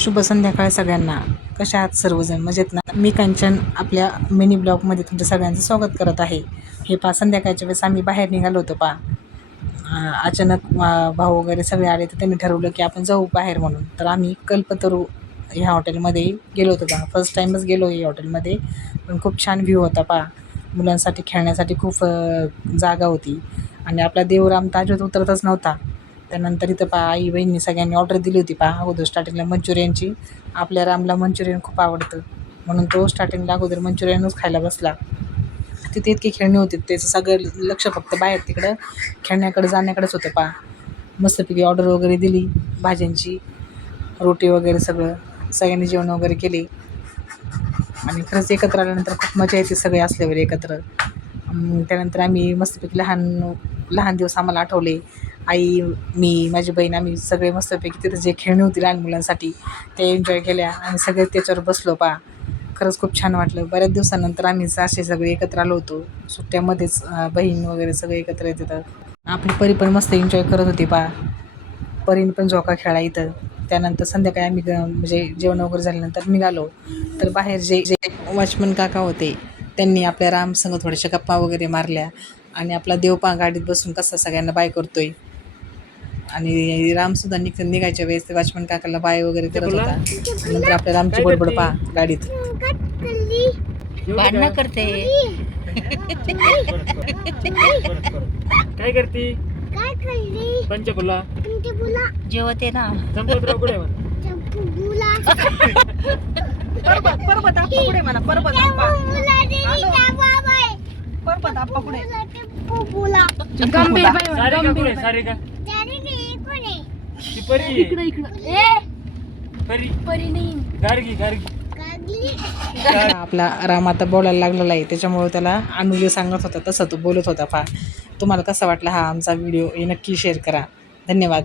शुभ संध्याकाळ सगळ्यांना. कशा आहात सर्वजण? मजेत ना? मी कांचन आपल्या मिनी ब्लॉगमध्ये तुमचं सगळ्यांचं स्वागत करत आहे. हे संध्याकाळच्या वेळेस आम्ही बाहेर निघालो होतो अचानक भाऊ वगैरे सगळे आले, तर त्यांनी ठरवलं की आपण जाऊ बाहेर म्हणून. तर आम्ही कल्पतरू ह्या हॉटेलमध्ये गेलो होतो फर्स्ट टाईमच गेलो या हॉटेलमध्ये. पण खूप छान व्ह्यू होता मुलांसाठी खेळण्यासाठी खूप जागा होती. आणि आपला देवराम ताजेत उतरतच नव्हता. त्यानंतर इथं आई बहिणी सगळ्यांनी ऑर्डर दिली होती अगोदर स्टार्टिंगला मंचुरियनची. आपल्या रामला मंचुरियन खूप आवडतं, म्हणून तो स्टार्टिंगला अगोदर मंचुरियनच खायला बसला. तिथे इतकी खेळणी होती, त्याचं सगळं लक्ष फक्त बाहेर तिकडं खेळण्याकडे जाण्याकडेच होतं मस्तपैकी ऑर्डर वगैरे दिली भाज्यांची, रोटी वगैरे सगळ्यांनी जेवण वगैरे केले. आणि खरंच एकत्र आल्यानंतर खूप मजा येते सगळे असल्यावर एकत्र. त्यानंतर आम्ही मस्तपैकी लहान दिवस आम्हाला आठवले. आई, मी, माझी बहीण, आम्ही सगळे मस्तपैकी तिथं जे खेळणी होती लहान मुलांसाठी ते एन्जॉय केल्या आणि सगळे त्याच्यावर बसलो खरंच खूप छान वाटलं. बऱ्याच दिवसानंतर आम्ही असे सगळे एकत्र आलो होतो सुट्ट्यामध्येच. बहीण वगैरे सगळे एकत्र येत होतं. आपली परी पण मस्त एन्जॉय करत होती परीने पण झोका खेळा इथं. त्यानंतर संध्याकाळी आम्ही म्हणजे जेवण वगैरे झाल्यानंतर निघालो. तर बाहेर जे वॉचमन काका होते त्यांनी आपल्या रामसंग थोड्याशा गप्पा वगैरे मारल्या. आणि आपला देव गाडीत बसून कसा सगळ्यांना बाय करतोय. आणि रामसुद्धा निघायच्या वेळेस ते वॉचमन काकाला बाय वगैरे करत होता. नंतर आपल्या रामची बडबड गाडीत. भांडणं करते. काय करते? पंचकुला जेवते ना. संपतराव कुठे पर्वत आप्पा कुठे म्हणा? पर्वत आप्पा कुठे? सारिका कुठे? सारिका ती परी गार्गी आपला राम आता बोलायला लागलेला आहे, त्याच्यामुळे त्याला अनु जे सांगत होता तसं तो बोलत होता तुम्हाला कसा वाटला हा आमचा व्हिडिओ हे नक्की शेअर करा. धन्यवाद.